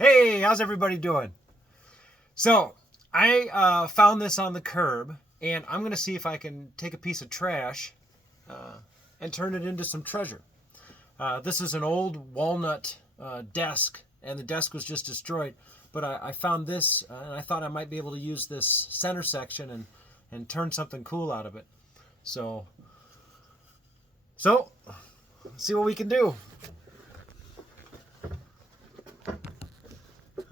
Hey, how's everybody doing? So, I found this on the curb, and I'm going to see if I can take a piece of trash and turn it into some treasure. This is an old walnut desk, and the desk was just destroyed. But I found this, and I thought I might be able to use this center section and turn something cool out of it. So, let's see what we can do.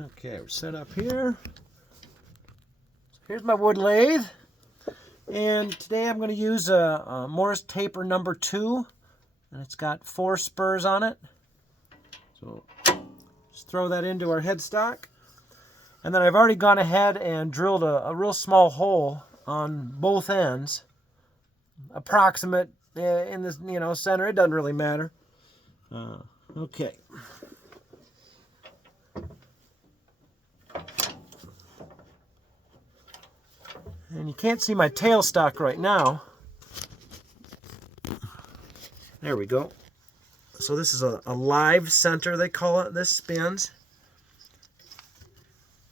Okay, we're set up here. Here's my wood lathe. And today I'm going to use a Morris taper number 2. And it's got 4 spurs on it. So just throw that into our headstock. And then I've already gone ahead and drilled a real small hole on both ends. Approximate in the center. It doesn't really matter. Okay. And you can't see my tailstock right now. There we go. So this is a live center, they call it. This spins.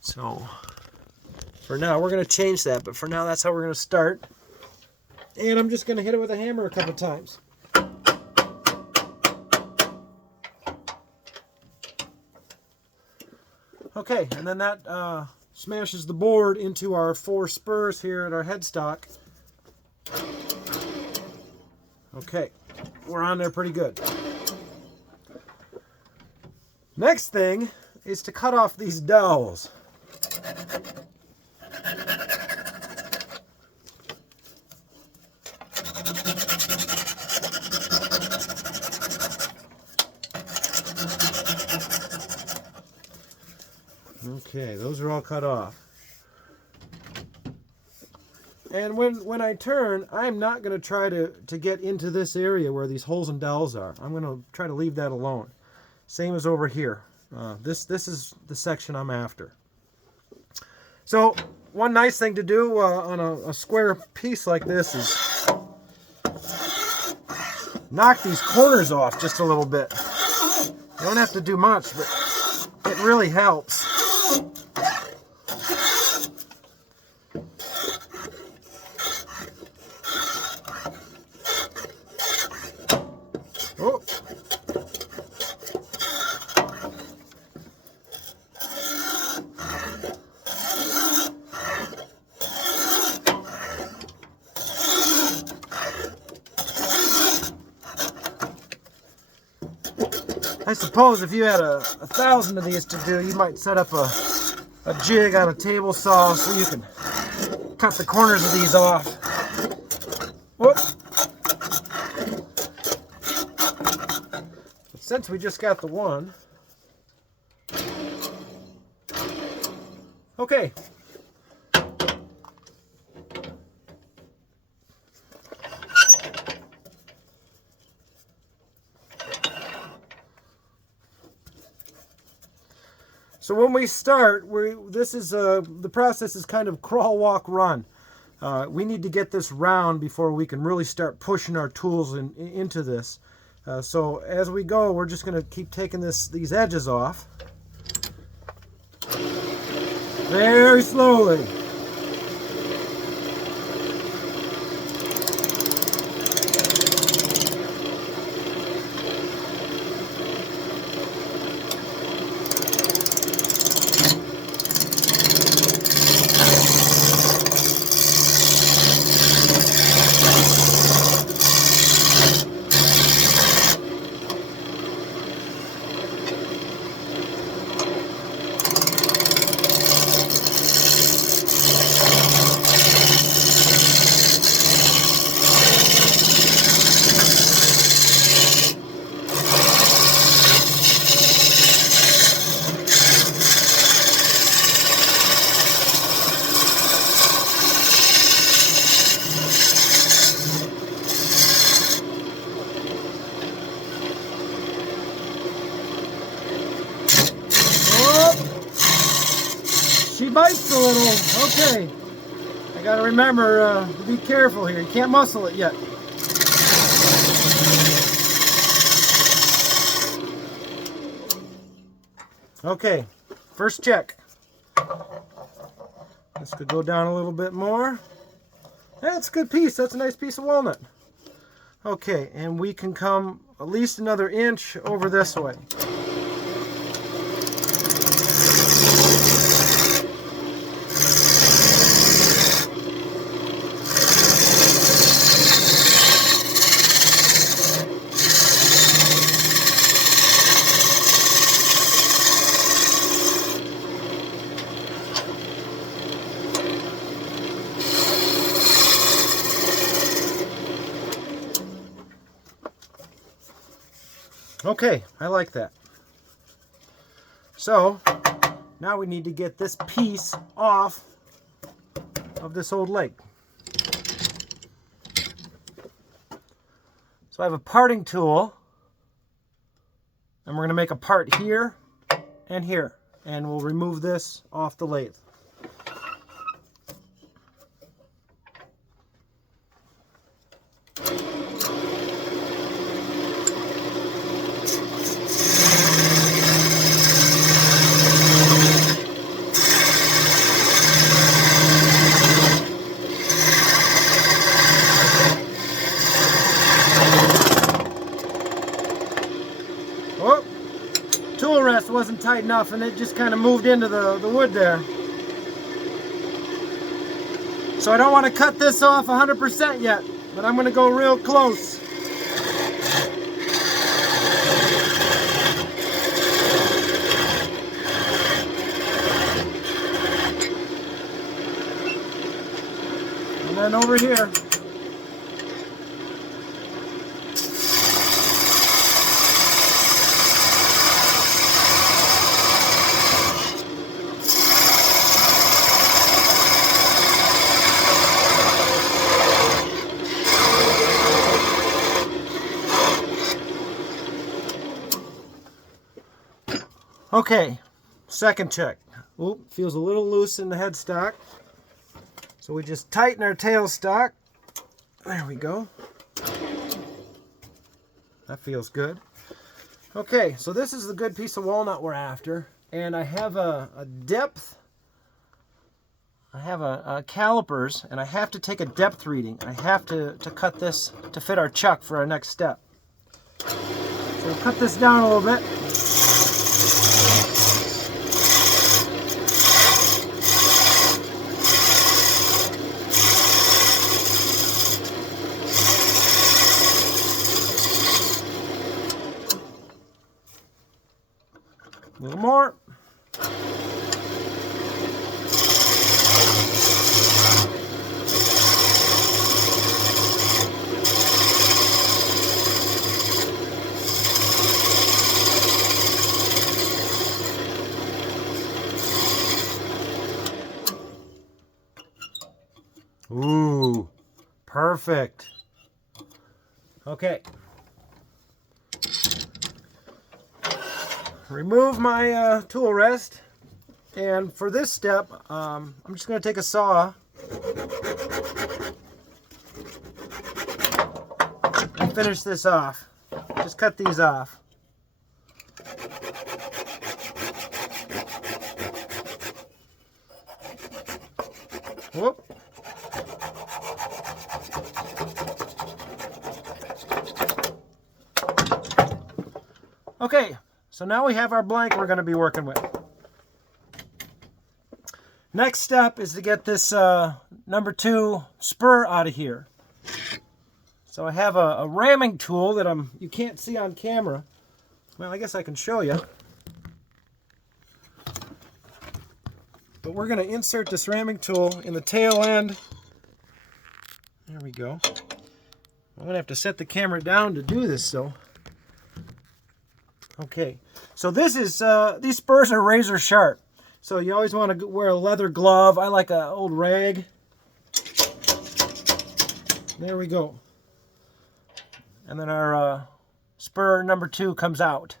So for now, we're going to change that. But for now, that's how we're going to start. And I'm just going to hit it with a hammer a couple times. Okay, and then that smashes the board into our 4 spurs here at our headstock. Okay, we're on there pretty good. Next thing is to cut off these dowels. Okay, those are all cut off. And when I turn, I'm not going to try to get into this area where these holes and dowels are. I'm going to try to leave that alone. Same as over here. This is the section I'm after. So one nice thing to do on a square piece like this is knock these corners off just a little bit. You don't have to do much, but it really helps. Oh. I suppose if you had 1,000 of these to do, you might set up a jig on a table saw so you can cut the corners of these off. Whoop. Since we just got the one. Okay. So when we start, the process is kind of crawl, walk, run. We need to get this round before we can really start pushing our tools into this. So as we go, we're just going to keep taking these edges off. Very slowly. She bites a little. Okay. I gotta remember to be careful here. You can't muscle it yet. Okay. first check. This could go down a little bit more. That's a good piece. That's a nice piece of walnut. Okay, and we can come at least another inch over this way. Okay, I like that. So, now we need to get this piece off of this old leg. So I have a parting tool, and we're going to make a part here and here, and we'll remove this off the lathe. Oh, tool rest wasn't tight enough and it just kind of moved into the wood there. So I don't want to cut this off 100% yet, but I'm going to go real close. And then over here. Okay, second check. Oop, feels a little loose in the headstock. So we just tighten our tailstock. There we go. That feels good. Okay, so this is the good piece of walnut we're after. And I have a depth. I have a calipers, and I have to take a depth reading. I have to cut this to fit our chuck for our next step. So we'll cut this down a little bit. A little more. Ooh, perfect. Okay. Remove my tool rest, and for this step, I'm just going to take a saw and finish this off. Just cut these off. Whoop. Okay. So now we have our blank we're going to be working with. Next step is to get this number 2 spur out of here. So I have a ramming tool that you can't see on camera. Well, I guess I can show you. But we're going to insert this ramming tool in the tail end. There we go. I'm going to have to set the camera down to do this, so. Okay, so this is, these spurs are razor sharp. So you always want to wear a leather glove. I like an old rag. There we go. And then our spur number 2 comes out.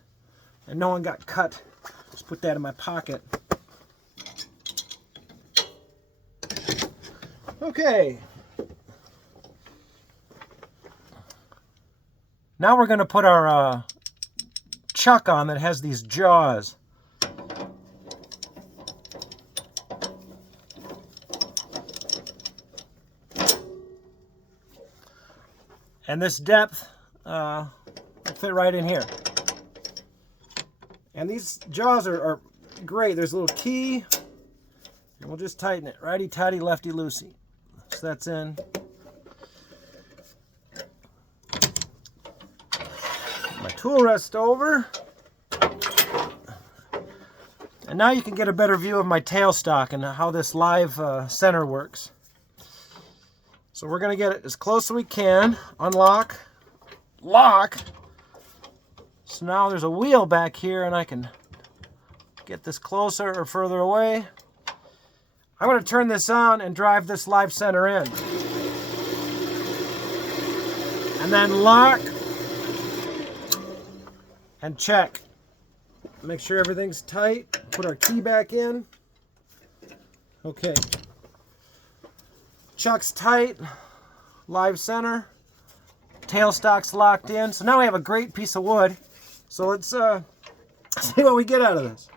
And no one got cut. Just put that in my pocket. Okay. Now we're going to put our chuck on that has these jaws. And this depth will fit right in here. And these jaws are great. There's a little key, and we'll just tighten it. Righty-tighty, lefty-loosey. So that's in. My tool rest over. And now you can get a better view of my tailstock and how this live center works. So we're going to get it as close as we can. Unlock. Lock. So now there's a wheel back here, and I can get this closer or further away. I'm going to turn this on and drive this live center in. And then lock and check. Make sure everything's tight. Put our key back in. Okay. Chuck's tight. Live center. Tailstock's locked in. So now we have a great piece of wood. So let's see what we get out of this.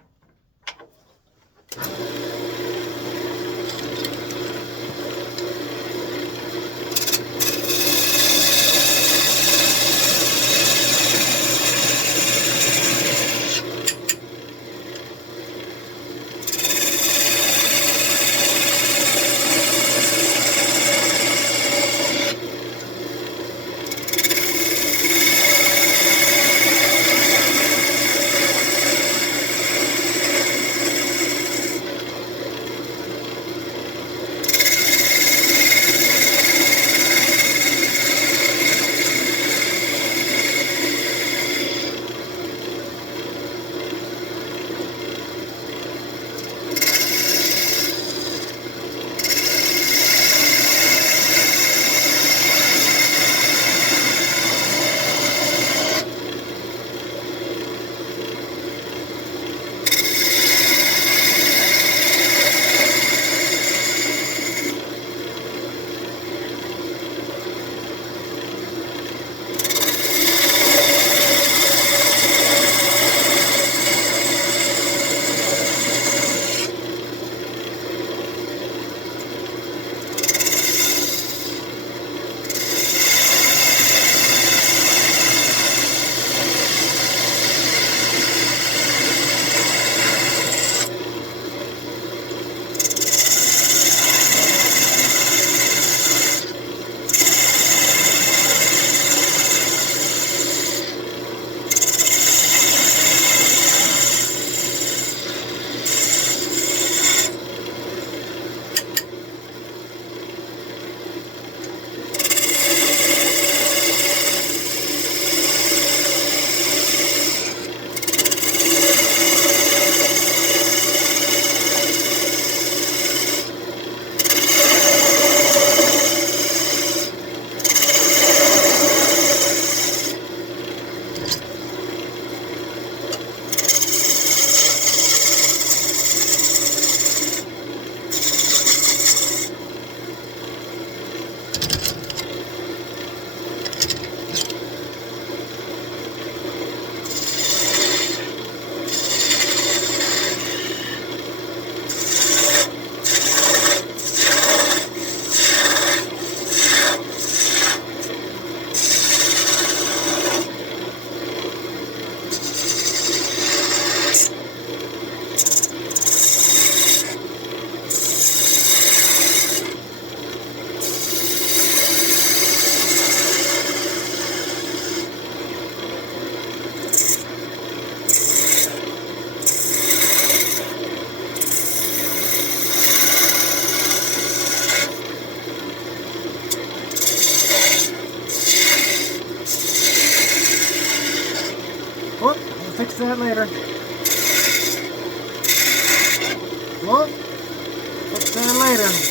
Oh, we'll fix that later. Oh, fix that later.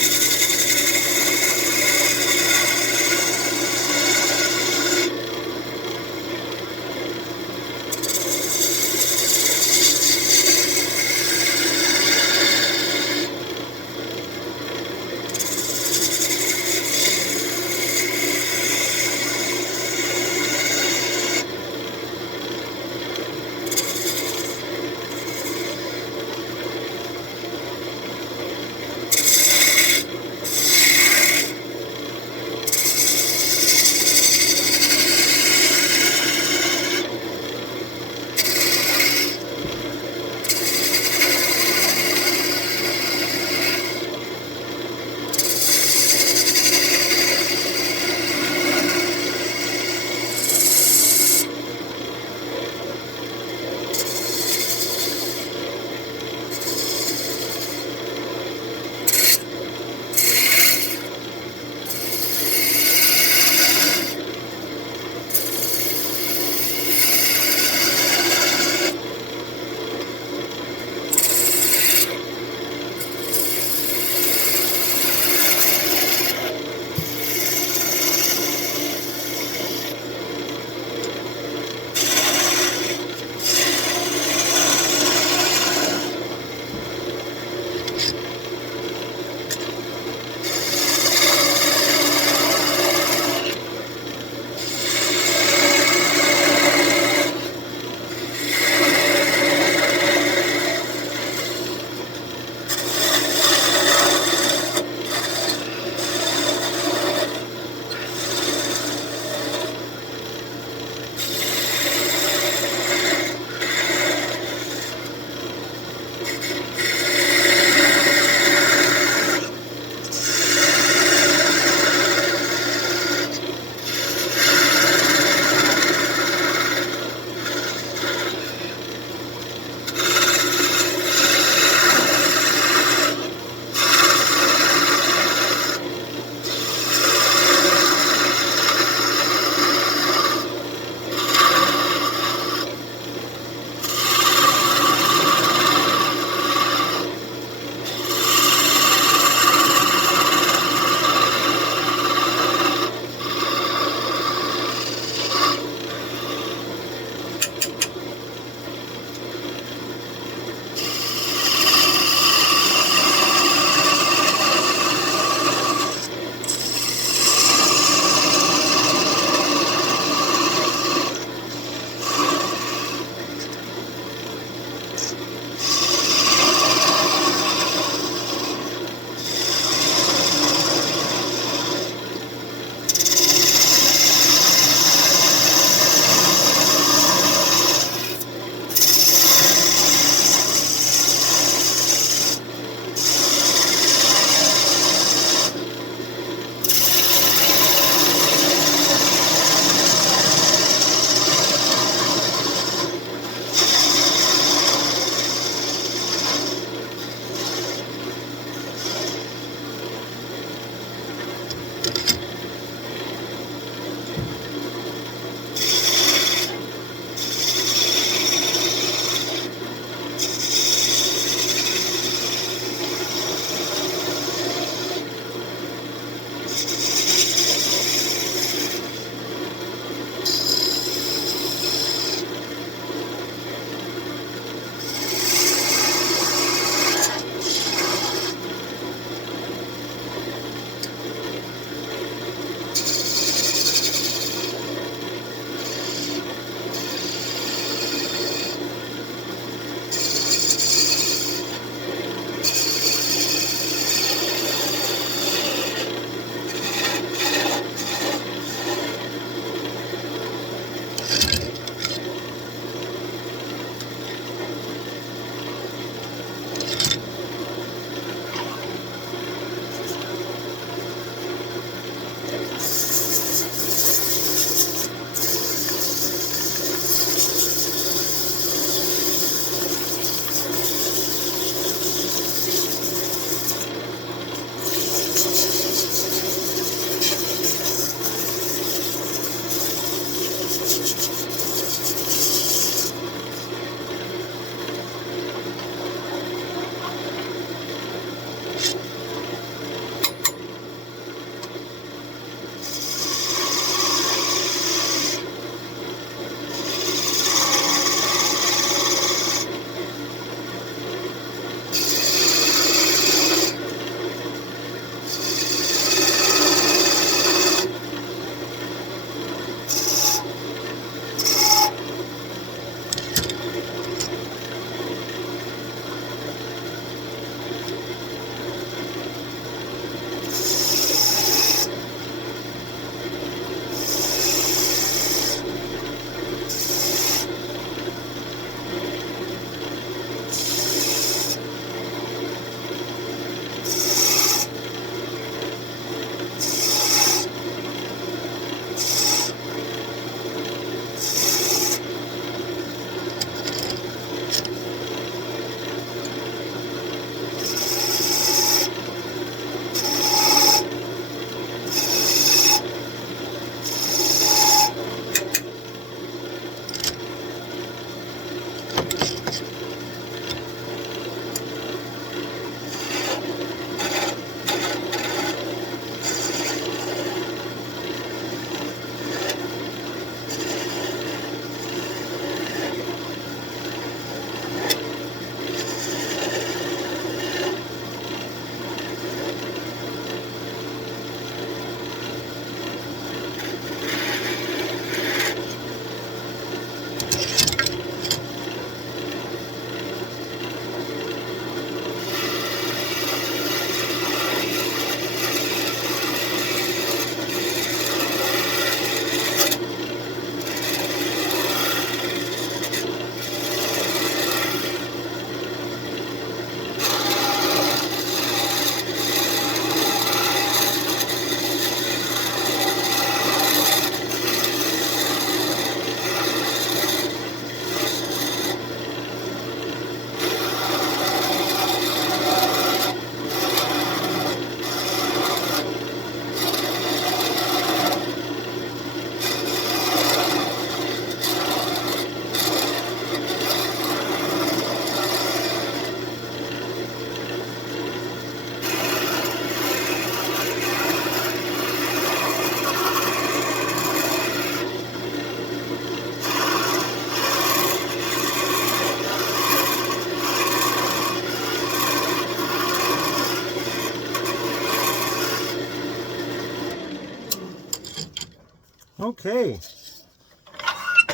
Okay,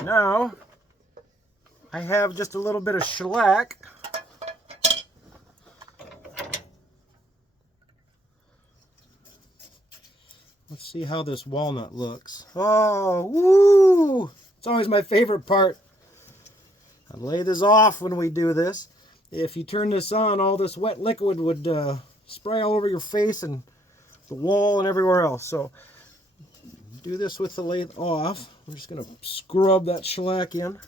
now I have just a little bit of shellac. Let's see how this walnut looks. Oh, woo! It's always my favorite part. I lay this off when we do this. If you turn this on, all this wet liquid would spray all over your face and the wall and everywhere else. So do this with the lathe off. We're just going to scrub that shellac in.